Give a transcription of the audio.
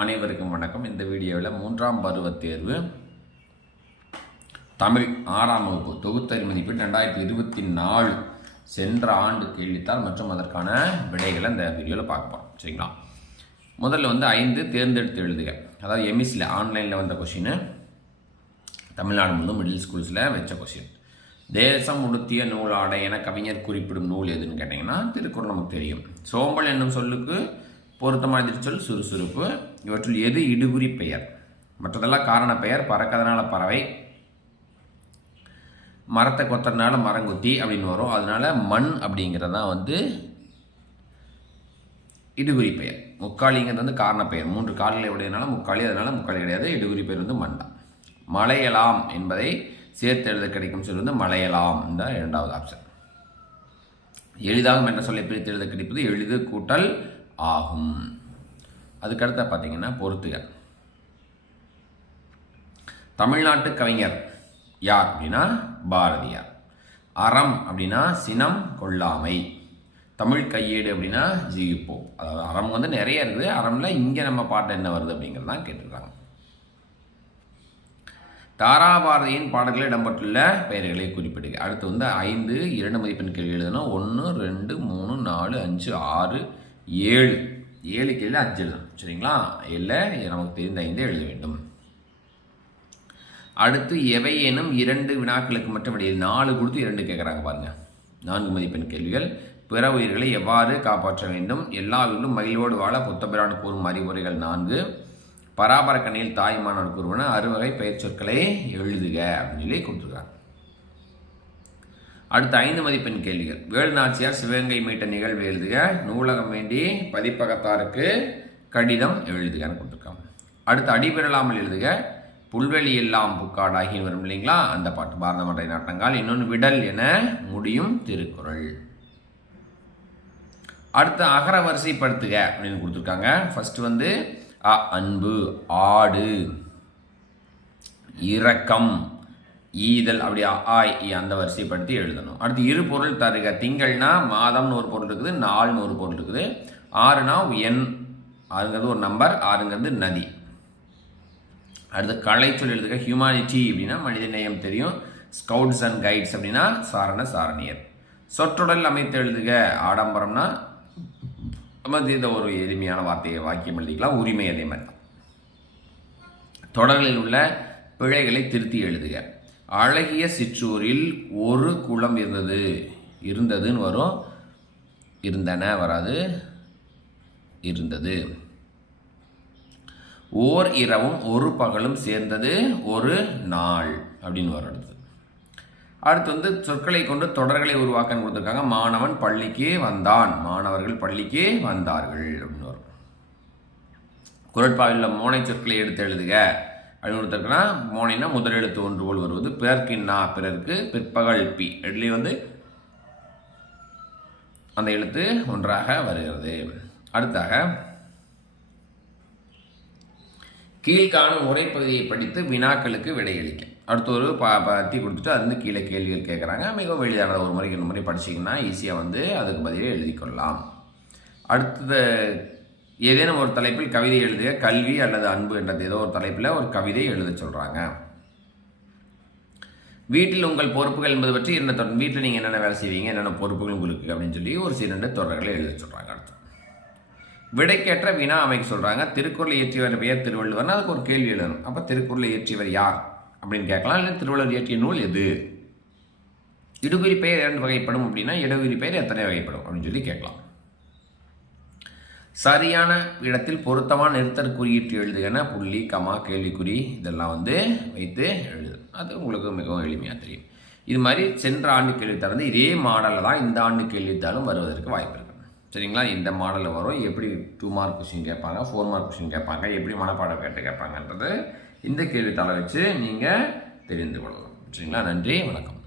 அனைவருக்கும் வணக்கம். இந்த வீடியோவில் மூன்றாம் பருவ தேர்வு. தமிழ் ஆறாம் வகுப்பு தொகுத்தறி மதிப்பீடு ரெண்டாயிரத்தி இருபத்தி நாலு சென்ற ஆண்டு கேள்வித்தாள் மற்றும் அதற்கான விடைகளை இந்த வீடியோவில் பார்ப்போம் சரிங்களா? முதல்ல வந்து ஐந்து தேர்ந்தெடுத்து எழுதுக. அதாவது எம்இசியில் ஆன்லைனில் வந்த கொஷின் தமிழ்நாடு முழுவதும் மிடில் ஸ்கூல்ஸில் வச்ச கொஷின் தேசம் உடுத்திய நூலாடை என கவிஞர் குறிப்பிடும் நூல் எதுன்னு கேட்டிங்கன்னா திருக்குறள் நமக்கு தெரியும். சோம்பல் என்னும் சொல்லுக்கு பொருத்தமான எதிர்ச்சொல் சுறுசுறுப்பு. இவற்றுள் எது இடுகுறி பெயர்? மற்றதெல்லாம் காரண பெயர் பறக்கிறதுனால பறவை. மரத்தை கொத்துறதுனால மரங்குத்தி அப்படின்னு வரும். அதனால மண் அப்படிங்கிறது தான் வந்து இடுகுறி பெயர். முக்காலிங்கிறது வந்து காரண பெயர். மூன்று காலில் உடையனால முக்காலி அதனால முக்காளி கிடையாது. இடுகுறி பெயர் வந்து மண் தான். மலையலாம் என்பதை சேர்த்து எழுத கிடைக்கும் சொல் வந்து மலையலாம் தான் இரண்டாவது ஆப்ஷன் எளிதாகும் என்ற சொல்லை பிரித்து எழுத கிடைப்பது எளிது கூட்டல் ஆகும். அதுக்கடுத்த பார்த்தீங்கன்னா பொறுத்துக தமிழ்நாட்டு கவிஞர் யார் அப்படின்னா பாரதியார். அறம் அப்படின்னா சினம் கொள்ளாமை தமிழ் கையேடு அப்படின்னா ஜீவிப்போ அதாவது அறம் வந்து நிறைய இருக்குது. அறமில் இங்கே நம்ம பாட்டு என்ன வருது அப்படிங்கிறது தான் கேட்டிருக்காங்க. தாராபாரதியின் பாடல்களில் இடம்பெற்றுள்ள பெயர்களை குறிப்பிடுக. அடுத்து வந்து ஐந்து இரண்டு மதிப்பெண் கேள்வி எழுதணும் ஒன்று ரெண்டு மூணு நாலு அஞ்சு ஆறு ஏழு. ஏழு கேள்வி அஞ்சு எழுதணும் சரிங்களா? இல்லை நமக்கு தெரிந்த ஐந்து எழுத வேண்டும். அடுத்து எவையேனும் இரண்டு வினாக்களுக்கு மட்டும் இடையில் நாலு கொடுத்து இரண்டு கேட்குறாங்க பாருங்கள் நான்கு மதிப்பெண் கேள்விகள். பிற உயிர்களை எவ்வாறு காப்பாற்ற வேண்டும்? எல்லா உயிரிலும் மகிழ்வோடு வாழ புத்தபிரான் கூறும் அறிவுரைகள் நான்கு. பராபர கண்ணியில் தாய்மானோடு கூறுவன அறுவகை பெயர் சொற்களை எழுதுக அப்படின்னு சொல்லி கொடுத்துருக்காங்க. அடுத்த ஐந்து மதிப்பெண் கேள்விகள். வேலு நாச்சியார் சிவகங்கை மீட்ட நிகழ்வு எழுதுக. நூலகம் வேண்டி பதிப்பகத்தாருக்கு கடிதம் எழுதுகன்னு கொடுத்துருக்காங்க. அடுத்து அடிபெறலாமல் எழுதுக. புல்வெளி எல்லாம் புக்காடாகி வரும் இல்லைங்களா? அந்த பாட்டு பாரத மட்டை நாட்டங்கால் இன்னொன்று விடல் என முடியும் திருக்குறள். அடுத்து அகர வரிசைப்படுத்துக அப்படின்னு கொடுத்துருக்காங்க. ஃபஸ்ட்டு வந்து அ அன்பு ஆடு இரக்கம். ஈதல் அப்படி ஆ இ அந்த வரிசைப்படுத்தி எழுதணும். அடுத்து இரு பொருள் தருக. திங்கள்னா மாதம்னு ஒரு பொருள் இருக்குது நாள்னு ஒரு பொருள் இருக்குது. ஆறுனா எண் ஆறுங்கிறது ஒரு நம்பர் ஆறுங்கிறது நதி. அடுத்து கலைச்சொல் எழுதுக. ஹியூமானிட்டி அப்படின்னா மனித நேயம் தெரியும். ஸ்கவுட்ஸ் அண்ட் கைட்ஸ் அப்படின்னா சாரண சாரணியர். சொற்றொடல் அமைத்து எழுதுக. ஆடம்பரம்னா நம்ம இந்த ஒரு எளிமையான வார்த்தையை வாக்கியம் எழுதிக்கலாம். உரிமை அதே மாதிரி. தான் தொடர்களில் உள்ள பிழைகளை திருத்தி எழுதுக. அழகிய சிற்றூரில் ஒரு குளம் இருந்தது. இருந்ததுன்னு வரும். இருந்தன வராது. இருந்தது. ஓர் இரவும் ஒரு பகலும் சேர்ந்தது ஒரு நாள் அப்படின்னு வரும் அடுத்து. அடுத்து வந்து சொற்களை கொண்டு தொடர்களை உருவாக்கன்னு கொடுத்துருக்காங்க. மாணவன் பள்ளிக்கு வந்தான். மாணவர்கள் பள்ளிக்கு வந்தார்கள் அப்படின்னு வரும். குரட்பாவில் மோனை சொற்களை எடுத்து எழுதுக. அப்படின்னு மோனினா முதல் எழுத்து ஒன்று போல் வருவது. பிறர்க்கின்னா பிறருக்கு பிற்பகல் பி. இட்லி வந்து அந்த எழுத்து ஒன்றாக வருகிறது. அடுத்தாக கீழ்காணும் உரைப்பகுதியை படித்து வினாக்களுக்கு விடையளிக்க. அடுத்து ஒரு ப பத்தி கொடுத்துட்டு அது வந்து கீழே கேள்விகள் கேட்குறாங்க. மிகவும் எளிதான ஒரு முறை ரெண்டு முறை படிச்சிங்கன்னா ஈஸியாக வந்து அதுக்கு பதிலே எழுதிக்கொள்ளலாம். அடுத்தது ஏதேனும் ஒரு தலைப்பில் கவிதை எழுதுக கல்வி அல்லது அன்பு என்றது ஏதோ ஒரு தலைப்பில் ஒரு கவிதை எழுத சொல்கிறாங்க வீட்டில் உங்கள் பொறுப்புகள் என்பது பற்றி என்ன தொடர் வீட்டில் நீங்கள் என்னென்ன வேலை செய்வீங்க என்னென்ன பொறுப்புகள் உங்களுக்கு அப்படின்னு சொல்லி ஒரு சிறந்த தொடர்களை எழுத சொல்கிறாங்க அடுத்து. விடைக்கேற்ற வினா அமைக்க சொல்கிறாங்க திருக்குறளை இயற்றியவர் பெயர் திருவள்ளுவர்னா அதுக்கு ஒரு கேள்வி எழுதணும். அப்போ திருக்குறளை இயற்றியவர் யார் அப்படின்னு கேட்கலாம். இல்லை திருவள்ளுவர் இயற்றிய நூல் எது? இடுகுறி பெயர் இரண்டு வகைப்படும் அப்படின்னா இடகுறி பெயர் எத்தனை வகைப்படும் அப்படின்னு சொல்லி கேட்கலாம். சரியான இடத்தில் பொருத்தமான நிறுத்தற் குறியீட்டு எழுதுகன்னா புள்ளி கமா கேள்விக்குறி இதெல்லாம் வந்து வைத்து எழுது. அது உங்களுக்கு மிகவும் எளிமையாக தெரியும். இது மாதிரி சென்ற ஆண்டு கேள்வித்தாள் வந்து இதே மாடலில் தான் இந்த ஆண்டு கேள்வித்தாளும் வருவதற்கு வாய்ப்பு இருக்குது சரிங்களா? இந்த மாடலில் வரும். எப்படி டூ மார்க் கொஷின் கேட்பாங்க ஃபோர் மார்க் கொஷின் கேட்பாங்க எப்படி மனப்பாடம் கேட்டு கேட்பாங்கன்றது இந்த கேள்வித்தாளை வச்சு நீங்கள் தெரிந்து கொள்ளலாம். சரிங்களா? நன்றி வணக்கம்.